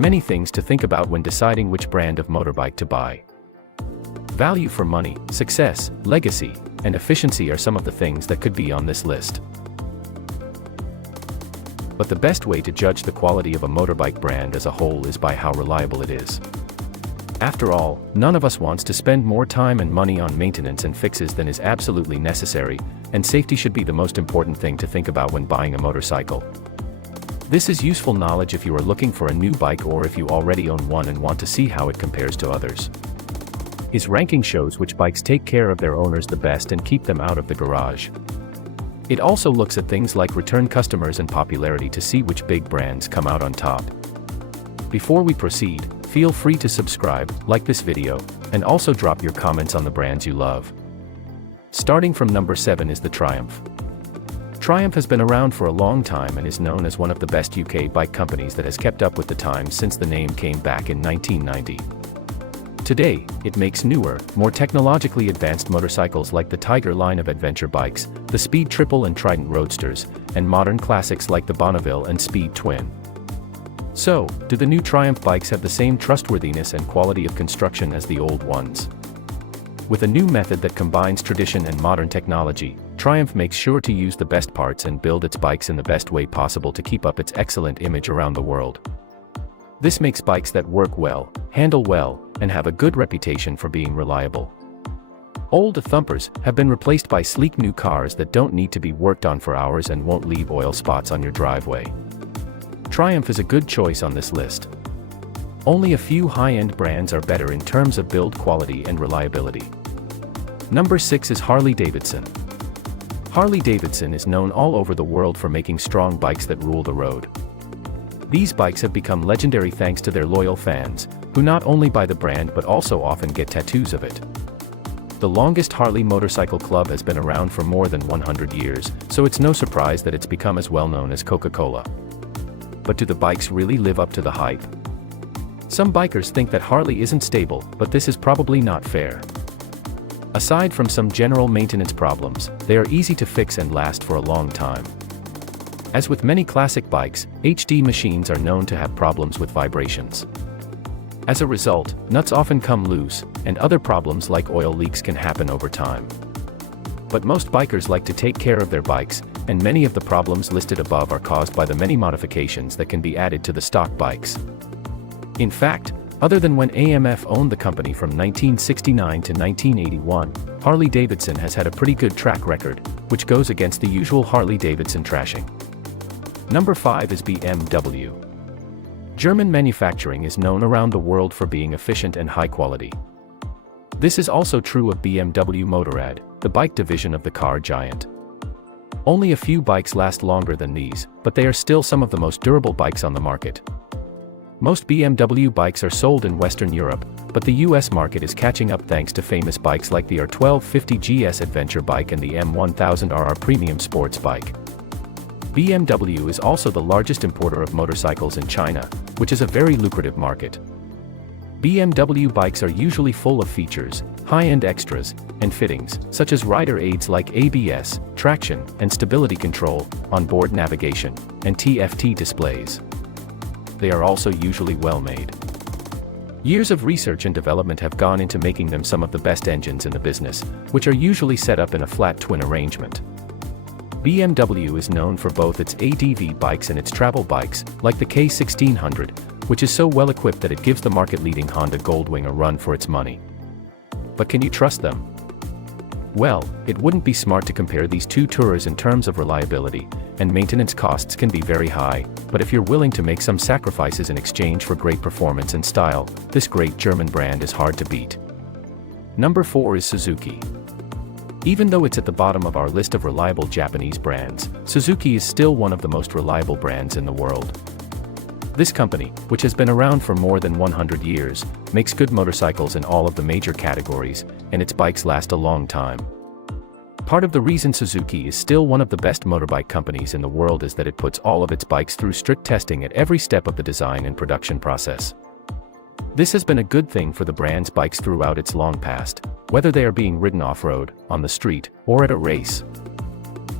many things to think about when deciding which brand of motorbike to buy. Value for money, success, legacy, and efficiency are some of the things that could be on this list. But the best way to judge the quality of a motorbike brand as a whole is by how reliable it is. After all, none of us wants to spend more time and money on maintenance and fixes than is absolutely necessary, and safety should be the most important thing to think about when buying a motorcycle. This is useful knowledge if you are looking for a new bike or if you already own one and want to see how it compares to others. His ranking shows which bikes take care of their owners the best and keep them out of the garage. It also looks at things like return customers and popularity to see which big brands come out on top. Before we proceed, feel free to subscribe, like this video, and also drop your comments on the brands you love. Starting from number 7 is the Triumph. Triumph has been around for a long time and is known as one of the best UK bike companies that has kept up with the times since the name came back in 1990. Today, it makes newer, more technologically advanced motorcycles like the Tiger line of adventure bikes, the Speed Triple and Trident Roadsters, and modern classics like the Bonneville and Speed Twin. So, do the new Triumph bikes have the same trustworthiness and quality of construction as the old ones? With a new method that combines tradition and modern technology, Triumph makes sure to use the best parts and build its bikes in the best way possible to keep up its excellent image around the world. This makes bikes that work well, handle well, and have a good reputation for being reliable. Old thumpers have been replaced by sleek new cars that don't need to be worked on for hours and won't leave oil spots on your driveway. Triumph is a good choice on this list. Only a few high-end brands are better in terms of build quality and reliability. Number 6 is Harley-Davidson. Harley-Davidson is known all over the world for making strong bikes that rule the road. These bikes have become legendary thanks to their loyal fans, who not only buy the brand but also often get tattoos of it. The longest Harley motorcycle club has been around for more than 100 years, so it's no surprise that it's become as well known as Coca-Cola. But do the bikes really live up to the hype? Some bikers think that Harley isn't stable, but this is probably not fair. Aside from some general maintenance problems, they are easy to fix and last for a long time. As with many classic bikes, HD machines are known to have problems with vibrations. As a result, nuts often come loose, and other problems like oil leaks can happen over time. But most bikers like to take care of their bikes, and many of the problems listed above are caused by the many modifications that can be added to the stock bikes. In fact, other than when AMF owned the company from 1969 to 1981, Harley-Davidson has had a pretty good track record, which goes against the usual Harley-Davidson trashing. Number 5 is BMW. German manufacturing is known around the world for being efficient and high quality. This is also true of BMW Motorrad, the bike division of the car giant. Only a few bikes last longer than these, but they are still some of the most durable bikes on the market. Most BMW bikes are sold in Western Europe, but the US market is catching up thanks to famous bikes like the R1250 GS adventure bike and the M1000RR premium sports bike. BMW is also the largest importer of motorcycles in China, which is a very lucrative market. BMW bikes are usually full of features, high-end extras, and fittings, such as rider aids like ABS, traction and stability control, onboard navigation, and TFT displays. They are also usually well made. Years of research and development have gone into making them some of the best engines in the business, which are usually set up in a flat twin arrangement. BMW is known for both its ADV bikes and its travel bikes, like the K1600, which is so well equipped that it gives the market-leading Honda Goldwing a run for its money. But can you trust them? Well, it wouldn't be smart to compare these two tourers in terms of reliability, and maintenance costs can be very high, but if you're willing to make some sacrifices in exchange for great performance and style, this great German brand is hard to beat. Number 4 is Suzuki. Even though it's at the bottom of our list of reliable Japanese brands, Suzuki is still one of the most reliable brands in the world. This company, which has been around for more than 100 years, makes good motorcycles in all of the major categories, and its bikes last a long time. Part of the reason Suzuki is still one of the best motorbike companies in the world is that it puts all of its bikes through strict testing at every step of the design and production process. This has been a good thing for the brand's bikes throughout its long past, whether they are being ridden off-road, on the street, or at a race.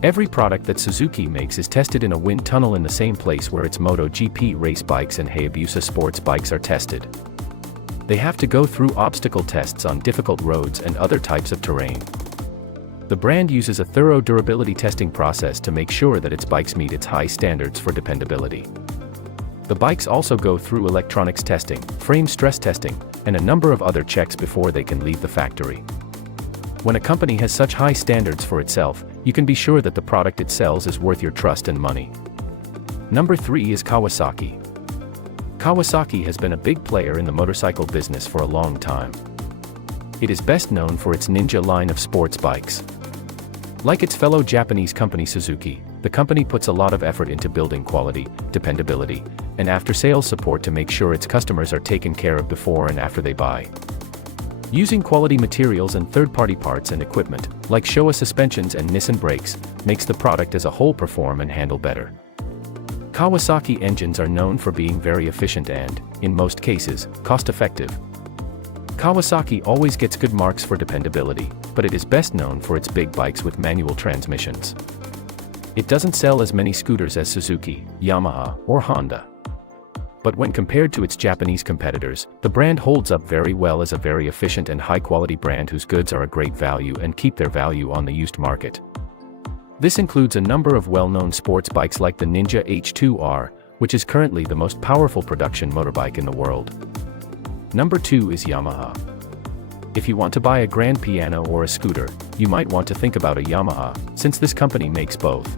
Every product that Suzuki makes is tested in a wind tunnel in the same place where its MotoGP race bikes and Hayabusa sports bikes are tested. They have to go through obstacle tests on difficult roads and other types of terrain. The brand uses a thorough durability testing process to make sure that its bikes meet its high standards for dependability. The bikes also go through electronics testing, frame stress testing, and a number of other checks before they can leave the factory. When a company has such high standards for itself, you can be sure that the product it sells is worth your trust and money. Number 3 is Kawasaki. Kawasaki has been a big player in the motorcycle business for a long time. It is best known for its Ninja line of sports bikes. Like its fellow Japanese company Suzuki, the company puts a lot of effort into building quality, dependability, and after-sales support to make sure its customers are taken care of before and after they buy. Using quality materials and third-party parts and equipment, like Showa suspensions and Nissan brakes, makes the product as a whole perform and handle better. Kawasaki engines are known for being very efficient and, in most cases, cost-effective. Kawasaki always gets good marks for dependability, but it is best known for its big bikes with manual transmissions. It doesn't sell as many scooters as Suzuki, Yamaha, or Honda. But when compared to its Japanese competitors, the brand holds up very well as a very efficient and high-quality brand whose goods are a great value and keep their value on the used market. This includes a number of well-known sports bikes like the Ninja H2R, which is currently the most powerful production motorbike in the world. Number 2 is Yamaha. If you want to buy a grand piano or a scooter, you might want to think about a Yamaha, since this company makes both.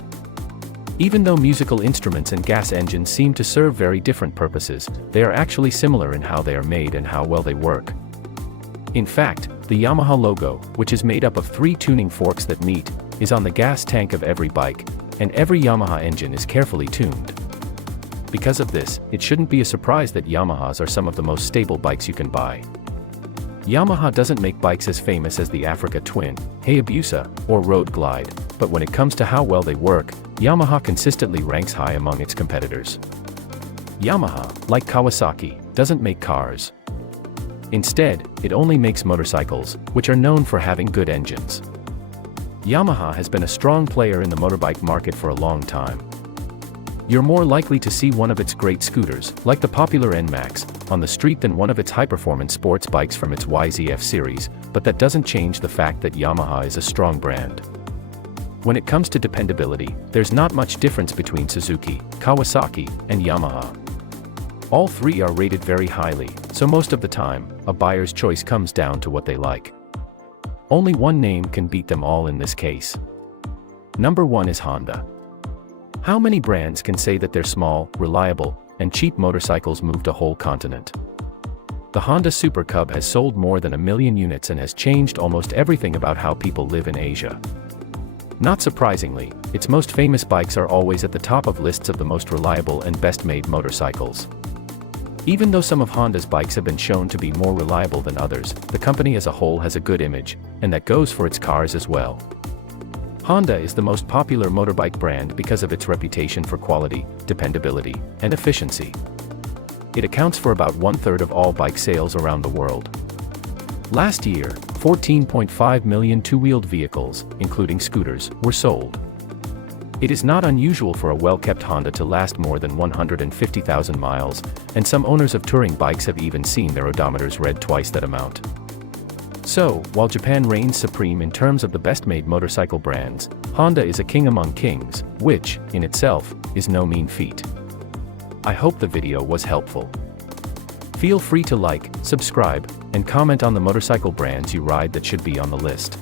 Even though musical instruments and gas engines seem to serve very different purposes, they are actually similar in how they are made and how well they work. In fact, the Yamaha logo, which is made up of 3 tuning forks that meet, is on the gas tank of every bike, and every Yamaha engine is carefully tuned. Because of this, it shouldn't be a surprise that Yamahas are some of the most stable bikes you can buy. Yamaha doesn't make bikes as famous as the Africa Twin, Hayabusa, or Road Glide, but when it comes to how well they work, Yamaha consistently ranks high among its competitors. Yamaha, like Kawasaki, doesn't make cars. Instead, it only makes motorcycles, which are known for having good engines. Yamaha has been a strong player in the motorbike market for a long time. You're more likely to see one of its great scooters, like the popular NMAX, on the street than one of its high-performance sports bikes from its YZF series, but that doesn't change the fact that Yamaha is a strong brand. When it comes to dependability, there's not much difference between Suzuki, Kawasaki, and Yamaha. All 3 are rated very highly, so most of the time, a buyer's choice comes down to what they like. Only one name can beat them all in this case. Number 1 is Honda. How many brands can say that their small, reliable, and cheap motorcycles moved a whole continent? The Honda Super Cub has sold more than 1 million units and has changed almost everything about how people live in Asia. Not surprisingly, its most famous bikes are always at the top of lists of the most reliable and best-made motorcycles. Even though some of Honda's bikes have been shown to be more reliable than others, the company as a whole has a good image, and that goes for its cars as well. Honda is the most popular motorbike brand because of its reputation for quality, dependability, and efficiency. It accounts for about 1/3 of all bike sales around the world. Last year, 14.5 million two-wheeled vehicles, including scooters, were sold. It is not unusual for a well-kept Honda to last more than 150,000 miles, and some owners of touring bikes have even seen their odometers read twice that amount. So, while Japan reigns supreme in terms of the best-made motorcycle brands, Honda is a king among kings, which, in itself, is no mean feat. I hope the video was helpful. Feel free to like, subscribe, and comment on the motorcycle brands you ride that should be on the list.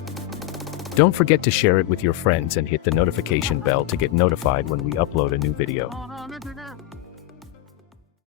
Don't forget to share it with your friends and hit the notification bell to get notified when we upload a new video.